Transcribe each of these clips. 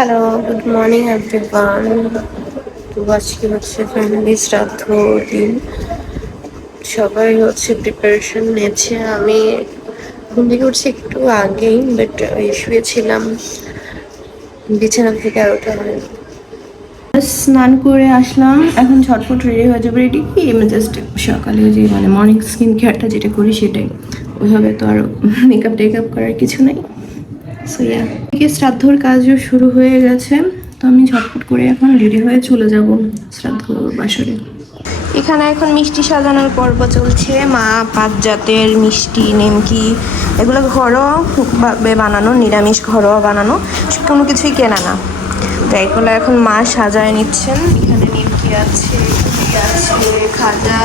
Hello, good morning everyone. তো আজকে হচ্ছে ফ্যামিলি শ্রাদ্ধ দিন। সবাই হচ্ছে প্রিপারেশন নিচ্ছে। আমি ঘুম থেকে উঠছি একটু আগেই, বাট শুয়েছিলাম, বিছানা থেকে আর ওঠা হয়নি। স্নান করে আসলাম, এখন ঝটপট রেডি হয়ে যাবে। রেডি কি আমি জাস্ট সকালে যে মর্নিং স্কিন কেয়ারটা যেটা করি সেটাই, ওইভাবে তো আর মেকআপ টেকআপ করার কিছু নেই। সো ইয়া, শ্রাদ্ধর কাজও শুরু হয়ে গেছে। তো আমি ঝটপট করে এখন রেডি হয়ে চলে যাব শ্রাদ্ধ বাসরে। এখানে এখন মিষ্টি সাজানোর পর্ব চলছে। মা 5 জাতের মিষ্টি, নিমকি, এগুলো ঘরোয়াভাবে বানানো, নিরামিষ ঘরোয়া বানানো, কোনো কিছুই কেনা না। তো এগুলো এখন মা সাজায় নিচ্ছেন। এখানে নিমকি আছে, পুরি আছে, খাজা,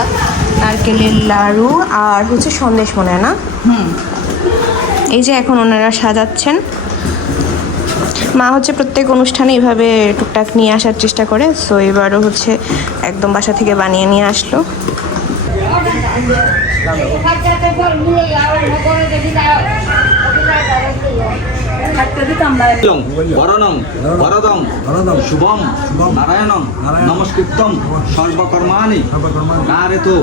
নারকেলের লাড়ু আর হচ্ছে সন্দেশ, মনে হয় না? এই যে এখন ওনারা সাজাচ্ছেন। মা হচ্ছে প্রত্যেক অনুষ্ঠানে এইভাবে টুকটাক নিয়ে আসার চেষ্টা করে। সো এবারও হচ্ছে একদম বাসা থেকে বানিয়ে নিয়ে আসলো। বরণং বরদং শুভম নারায়ণং নমস্কৃত্যং সর্বকর্মাণি কারেতো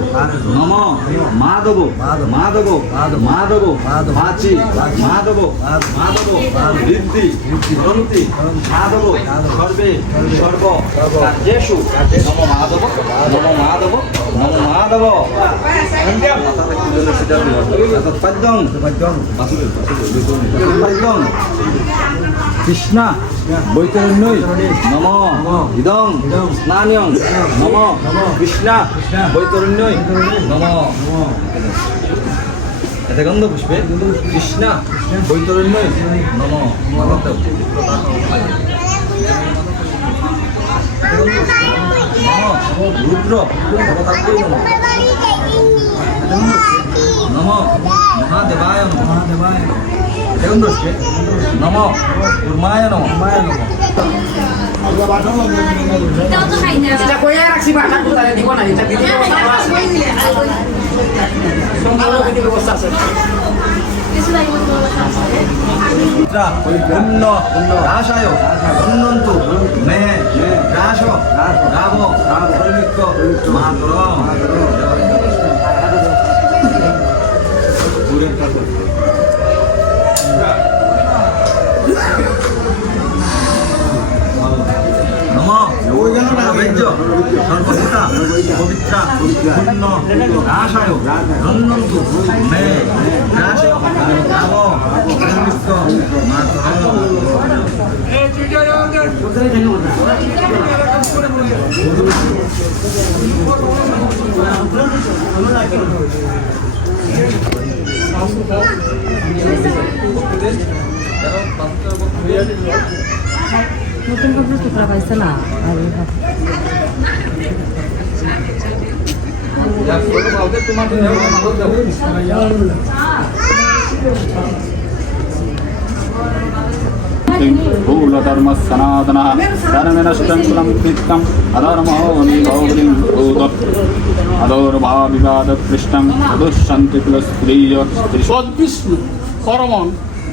নম মাধব মাধব মাধব বাচি মাধব মাধব ঋদ্ধি গ্রন্থি মাধব সর্বে সর্ব কার্যেষু নম মাধব নম মাধব নম মাধব পদ্যং পদ্যং কৃষ্ণ বৈতরণ্যই নম ইদং স্নানিয়ং নম কৃষ্ণ বৈতরণ্যই নম। এতে গন্ধ পুষ্পে কৃষ্ণ বৈতরণ্যই নম। রুদ্র নম মহাদেবায় মহাদেবায় নম কুর্মায় নম। পুণ্য রাশায় উন্নন্তু মে রাশ রাব পরিমিক্ত মাতর। সর্বভূতা পবিত্রা পুণ্য রাশায় রন্নন্তু মে রাশ রাব পরিমিক্ত মাতর। নতুন কাপড় টুকরা পাইছে না धर्म सनातन धर्मनष्टं कुलं कृतं अधर्मो निभौलिं भूत अधोर्भाविवादपृष्टं अदुष्यन्ति कुलस्त्रिय সদ্বিষ্ণু পরমং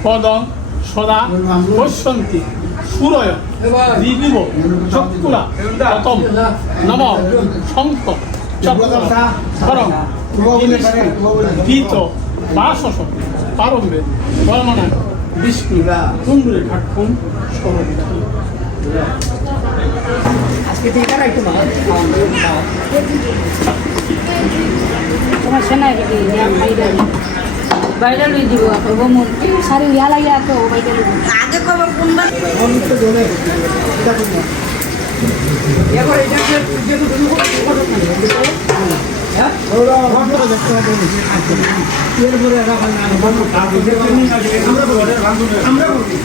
পদং সদা পশ্যন্তি সুরয় দিদিব চক্ষুরা প্রথম নম শঙ্ক চক্রং গীত বাসস পারম্বে বর্মণা বিষ্ণু কুণ্ডুরে ঠাকুর সরণী। আজকে ঠিক আছে একটু তোমার সেনাই বাইরে লই দিব মন সারি ইয়া লাগে তো বাইরে লই আগে কব কোনবা অনেকটা জোরে এটা কোন এবার এটা যে তুমি হ্যাঁ ওরা ভাঙতে দেখতে হবে এর পরে রাখা না বন্ধ কাজ যে আমরা বলে আমরা বলি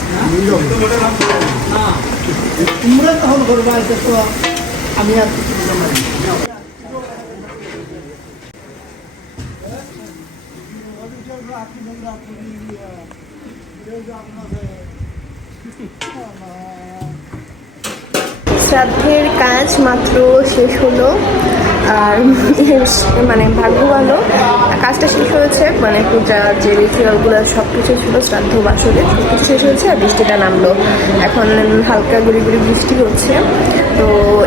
হ্যাঁ তোমরা তখন করবা এটা তো আমি আর শ্রাদ্ধের কাজ মাত্র শেষ হলো। আর মানে ভাগ্য ভালো কাজটা শেষ হয়েছে, মানে পূজা যে রিচুয়ালগুলো সব কিছু ছিল শ্রাদ্ধ বাসরে সব কিছু শেষ হয়েছে আর বৃষ্টিটা নামলো। এখন হালকা গুড়ি গুড়ি বৃষ্টি হচ্ছে। তো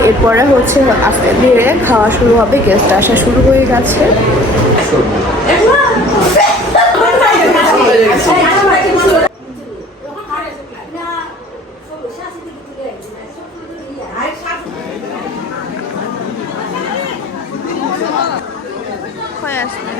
এরপরে হচ্ছে আস্তে ধীরে খাওয়া শুরু হবে, গেস্ট আসা শুরু হয়ে গেছে। হয়ে আসবে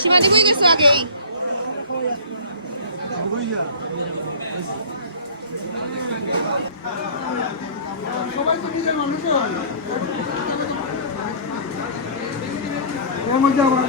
সীমাদি কই গেছো আগে সবাই তো নিজের মানুষ হয় এর মধ্যে আবার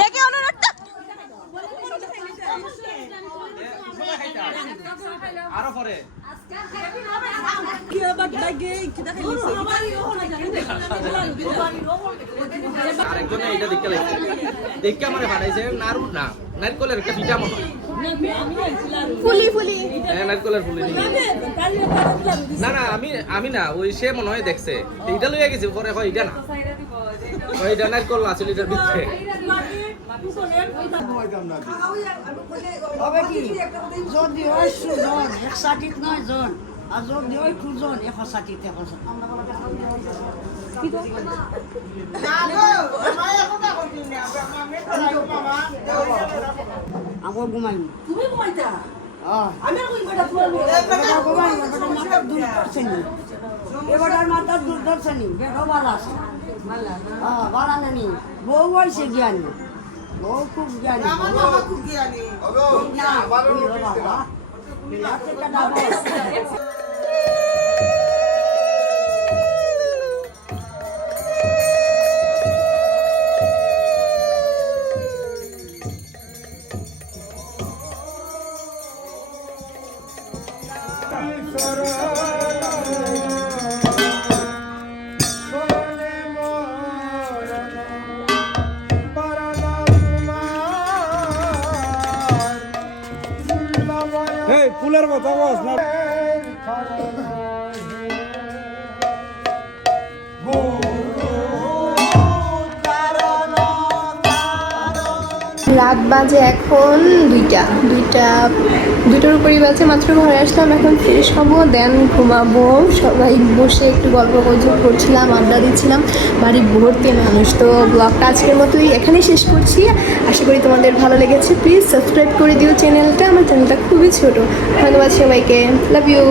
দেখে অনুরোধটা আরো পরে আরেকজনে এটা দেখতে লাগছে দেখে আমার বানাইছে না নারকলের একটা পিঠা মনে হয় ফুলি ফুলি হ্যাঁ নারকলের ফুলি না না আমি না ওই সে মনে হয় দেখছে এইটা লইয়া গেছে পরে হয় এটা না ওইটা নারকল আসলে এটার ভিতরে হবে কি যদি হয় সুজন 109 জন আর যদি হয় খুজন 160 আমার ঘুমাই তুমি ঘুমাইতা আমি এবার মাথার দুধ ধরছেনি বেরো ভালো আছে ভালো নানি বউ হয়েছে জ্ঞানী বউ খুব জ্ঞানী খুব জ্ঞানী থাকস না রাত বাজে এখন দুইটার উপরই বাজে। মাত্র ঘরে আসলাম, এখন ফ্রেশ হবো, দেন ঘুমাবো। সবাই বসে একটু গল্প গুজব করছিলাম, আড্ডা দিচ্ছিলাম, বাড়ি ভর্তি মানুষ। তো ব্লগটা আজকের মতোই এখানেই শেষ করছি। আশা করি তোমাদের ভালো লেগেছে। প্লিজ সাবস্ক্রাইব করে দিও চ্যানেলটা, আমার চ্যানেলটা খুবই ছোট। ধন্যবাদ সবাইকে, লাভ ইউ।